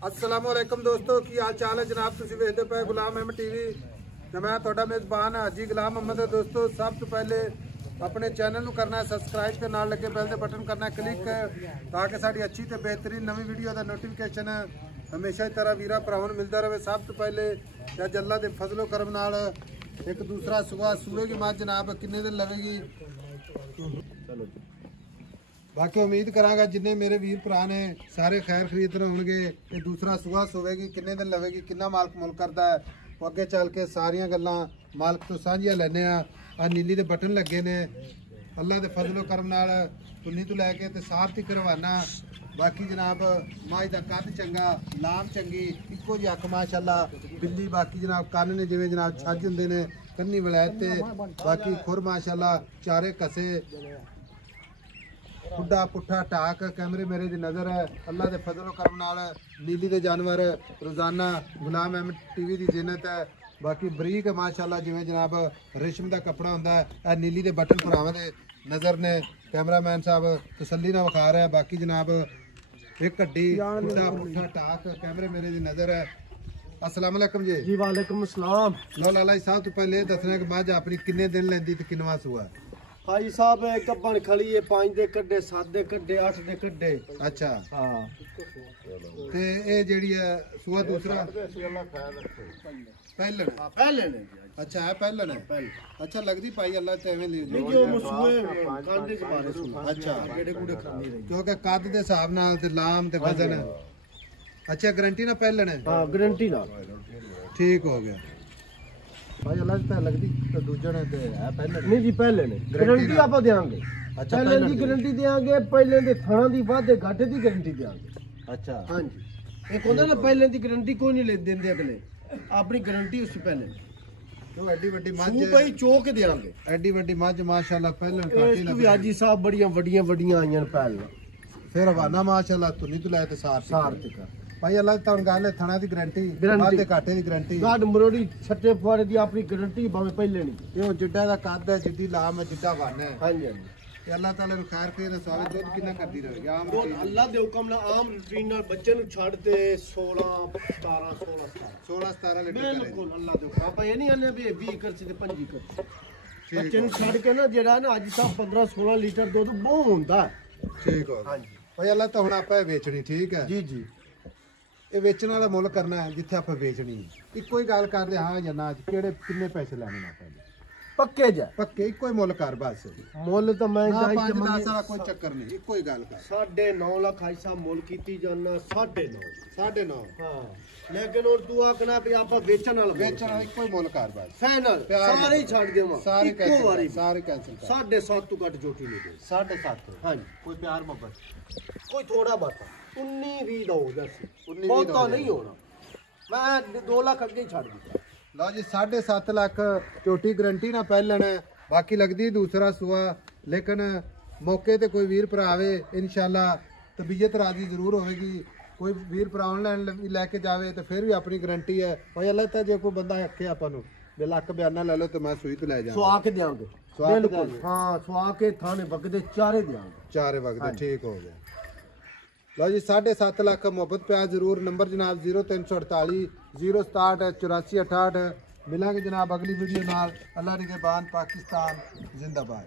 अस्सलामुअलैकुम दोस्तों की हाल चाल है जनाब। तुसीं वेखदे पे गुलाम अहमद टीवी ते मैं तुहाडा मेज़बान हाजी गुलाम अहमद। दोस्तों सब तो पहले अपने चैनल नूं करना है सबसक्राइब ते नाल लगे बैल दे बटन करना है क्लिक ताकि साडी अच्छी ते बेहतरीन नवी वीडियो दा नोटिफिकेशन हमेशा ही तरह वीरा भरावां नूं मिलदा रहे। सब तो पहले अज अल्लाह दे फजलो करम नाल एक दूसरा सुबह सूएगी मझ जनाब किन्ने दिन लवेगी। चलो बाकी उम्मीद करांगा जिन्ने मेरे वीर भरा ने सारे खैर खरीद होंगे। ये दूसरा सुबह सोवेगी किन्ने दिन लवेगी किन्ना मालक मुल करता है वो अगे चल के सारिया गल्लां मालक तो साझियां लैने आ। नीली दे बटन लगे ने अल्लाह दे फजलो करम नाल तुन्नी तो लैके ते सार तक रवाना। बाकी जनाब मझ दा कद चंगा लाम चंगी इक्को जी अख माशाअल्लाह बिल्ली। बाकी जनाब कन्न ने जिवें जनाब छज हुंदे ने कन्नी वलैत ते बाकी खुर माशाअल्लाह चारे कसे खुदा पुट्ठा टाक कैमरे मेरे दी नज़र है। अल्लाह दे फजलो करम नाल नीली दे जानवर रोजाना गुलाम अहमद टीवी दी जिन्नत है। बाकी बरीक माशाअल्लाह जिवें जनाब रेशम दा कपड़ा हुंदा है नीली दे बटन भरावां दे नज़र ने कैमरामैन साहब तसल्ली नाल विखा रहा है। बाकी जनाब एक कड्डी खुदा पुट्ठा टाक कैमरे मेरे दी नज़र है। अस्सलाम वालेकुम जी। वालेकुम अस्सलाम। लो लाला जी साहब तो पहले दसना कि मझ अपनी किन्ने दिन लैंदी ते किन्नवा सूआ हाजी साहब कब्बन खड़ी है 5 दे कड्डे 7 दे कड्डे 8 दे कड्डे। अच्छा हाँ ते ये जेड़ी है सूआ दूसरा पहले ने अच्छा है पहले ने अच्छा लगदी पाई अल्लाह ते एवें ली नहीं जो मसूए कांडे च बारे सुन अच्छा गेड़े गुड़े खानी रही क्योंकि कद दे हिसाब नाल ते लाम ते वजन अच्छा गारंटी ना पहले ने। हां गारंटी नाल ठीक हो गया भाई अल्लाह ते लगदी ते दूजे ने ते है पहले नहीं जी पहले ने गारंटी आप देंगे। अच्छा पहले दी गारंटी देंगे पहले दे थाना दी वादे घाटे दी गारंटी देंगे। अच्छा हां जी एक होंदा ना पहले दी गारंटी कोई नहीं ले देंदे अगले अपनी गारंटी उस पहले तो एडी वड्डी मझ भाई चौक देंगे एडी वड्डी मझ माशाअल्लाह पहले काटी लगी हाजी साहब बड़ियां वड्डियां आईयां पहले फिर हवाना माशाअल्लाह तुनी तो लाए ते सार तक भाई अल्लाह तां गल है थाना दी गारंटी आधे काटे दी गारंटी गाड मरोड़ी छट्टे फुआरे दी अपनी गारंटी भावे पहले नहीं ये हुन जिड्डा दा कद है जिड्डी लाम है जिड्डा वन है। हां जी ते अल्लाह ताला नु खैर करे सावे दूध कितना करदी रहे आम दूध अल्लाह दे हुक्म नाल आम रूटीन नाल बच्चे नु छड़ ते 16 17 लीटर बिल्कुल अल्लाह दे हुक्म भाई नहीं आने भी 20 करची ते 25 करची बच्चे नु छड़ के ना जेड़ा ना अज साहब 15 16 लीटर दूध बहुत हुंदा। ठीक हो हां जी भाई अल्लाह तो हुन आपे बेचनी ठीक है जी जी ये बेचने वाला मुल करना है जिथे आप बेचनी इको ही गल करदे हाँ या ना केड़े किन्ने पैसे लेने ना पहले पक्के जा पक्के इको ही मुल कर बस मुल तो मैं ना 5-10 वाला कोई चक्कर नहीं इको ही गल कर 9.5 लाख आई साहब मुल कीती जाना 9.5 हां लेकिन और तू आखना भी आपा बेचन वाला इको ही मुल कर बस फाइनल सारे ही छाड़ देवा सारे इको वारी सारे कैंसिल कर 7.5 तो कट जोटी नहीं दे 7.5 हां कोई प्यार मोहब्बत कोई थोड़ा बात 19-20 दा हो जैसे 19-20 बहुत नहीं होना मैं 2 लाख अगे ही छाड़ दिया। लो जी 7.5 लाख चोटी गारंटी ना पहलन बाकी लगती दूसरा सुआ लेकिन मौके ते कोई वीर भरा आवे इंशाल्लाह तबीयत राजी जरूर होगी। कोई वीर भरा ऑनलाइन लैके जावे तो फिर भी अपनी गारंटी है भाई अल्लाह तो जो कोई बंदा आखे अपन लख बयाना ले लो तो मैं सुई तो लै जाऊँ सुआ के देंगे बिल्कुल हाँ सुआ के थाने वगदे चारे देंगे चारे वगदे ठीक हो गया। लो जी 7.5 लाख मुहब्बत प्यार जरूर नंबर जनाब 0348 067 84 68 मिलेंगे जनाब अगली वीडियो नाल। अल्लाह निगहबान पाकिस्तान जिंदाबाद।